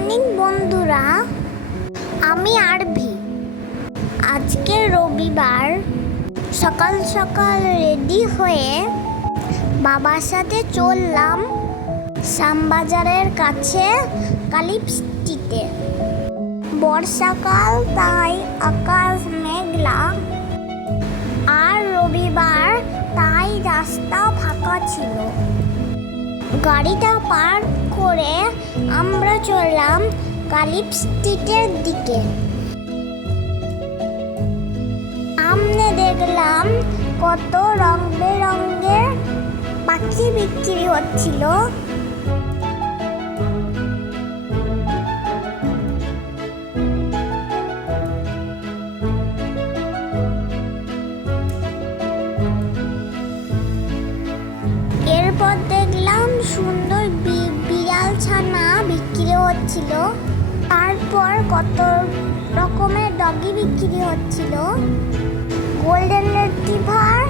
Morning, বন্ধুরা। আমি RV. আজকে রবিবার। সকাল সকাল রেডি হয়ে বাবার সাথে চললাম শ্যামবাজারের কাছে কালিপস্টিতে বর্ষাকাল, তাই আকাশ মেঘলা। আর রবিবার, তাই রাস্তা ফাঁকা ছিল। গাড়িটা পার্ক করে আমরা চললাম কালিপ স্ট্রিটের দিকে। সামনে দেখলাম কত রং বেরঙের পাখি বিক্রি হচ্ছিল। হচ্ছিল তারপর কত রকমের ডগি বিক্রি হচ্ছিল। গোল্ডেন রিট্রিভার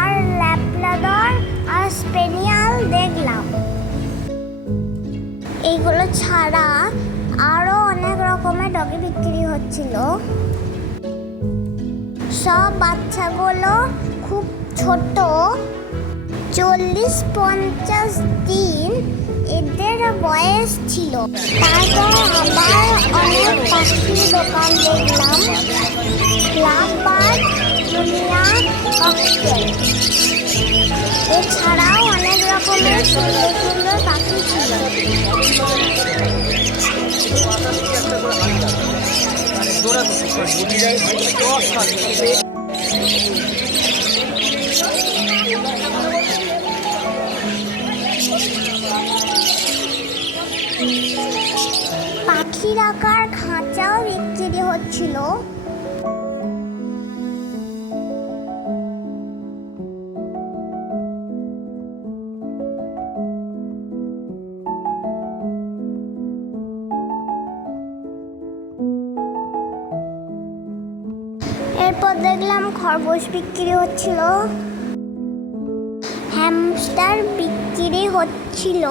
আর ল্যাপলাডর আর স্পেনিয়াল দেখলাম। এইগুলো ছাড়া আরও অনেক রকমের ডগি বিক্রি হচ্ছিল। সব বাচ্চাগুলো খুব ছোট। চল্লিশ পঞ্চাশ দিন এদের বয়স ছিল। তারপর আবার অনেক পাখির দোকান দেখলাম। লাভবার্ড দুনিয়া এছাড়াও অনেক রকমের সুন্দর সুন্দর পাখি ছিল। পাখি রাখার খাঁচাও বিক্রি হচ্ছিল। এরপর দেখলাম খরগোশ বিক্রি হচ্ছিল। হ্যামস্টার বিক্রি হচ্ছিল।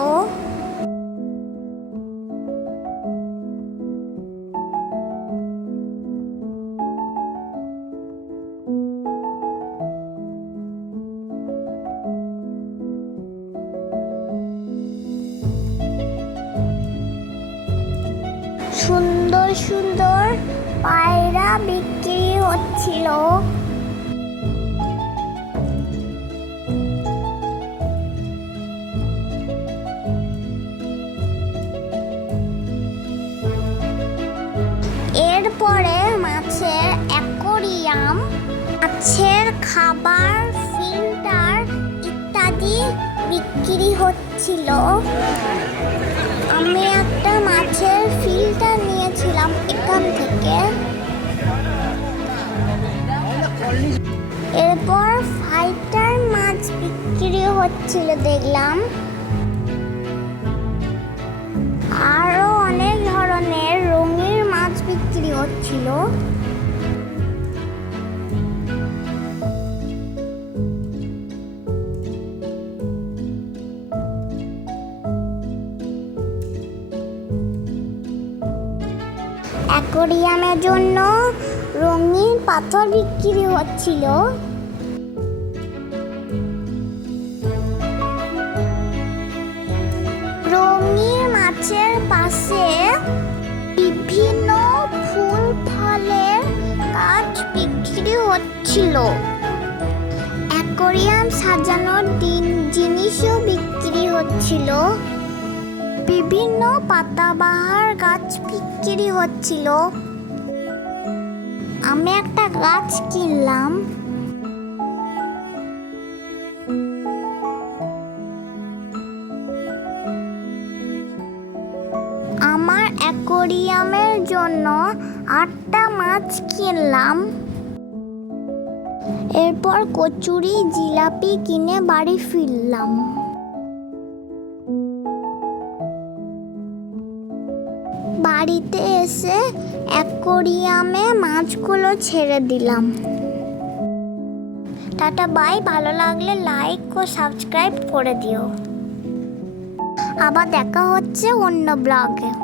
সুন্দর পায়রা বিক্রি হচ্ছিল। এরপরে মাছের অ্যাকোরিয়াম, মাছের খাবার, ফিল্টার ইত্যাদি বিক্রি হচ্ছিল। আমি একটা মাছের ফিল্টার এখান থেকে। এরপর ফাইটার মাছ বিক্রি হচ্ছিল, দেখলাম। আরও অনেক ধরনের রঙিন মাছ বিক্রি হচ্ছিল। অ্যাকোরিয়ামের জন্য রঙিন পাথর বিক্রি হচ্ছিল। রঙিন মাছের পাশে বিভিন্ন ফুল, ফলের গাছ বিক্রি হচ্ছিল। অ্যাকোরিয়াম সাজানোর দিন জিনিসও বিক্রি হচ্ছিল। বিভিন্ন পাতাবাহার বিক্রি হচ্ছিল। আমি একটা গাছ কিনলাম। আমার অ্যাকোরিয়ামের জন্য আটটা মাছ কিনলাম। এরপর কচুরি, জিলাপি কিনে বাড়ি ফিরলাম। বাড়িতে এসে অ্যাকোরিয়ামে মাছগুলো ছেড়ে দিলাম। Tata, bye. ভালো লাগলে লাইক ও সাবস্ক্রাইব করে দিও। আবার দেখা হচ্ছে অন্য ব্লগে।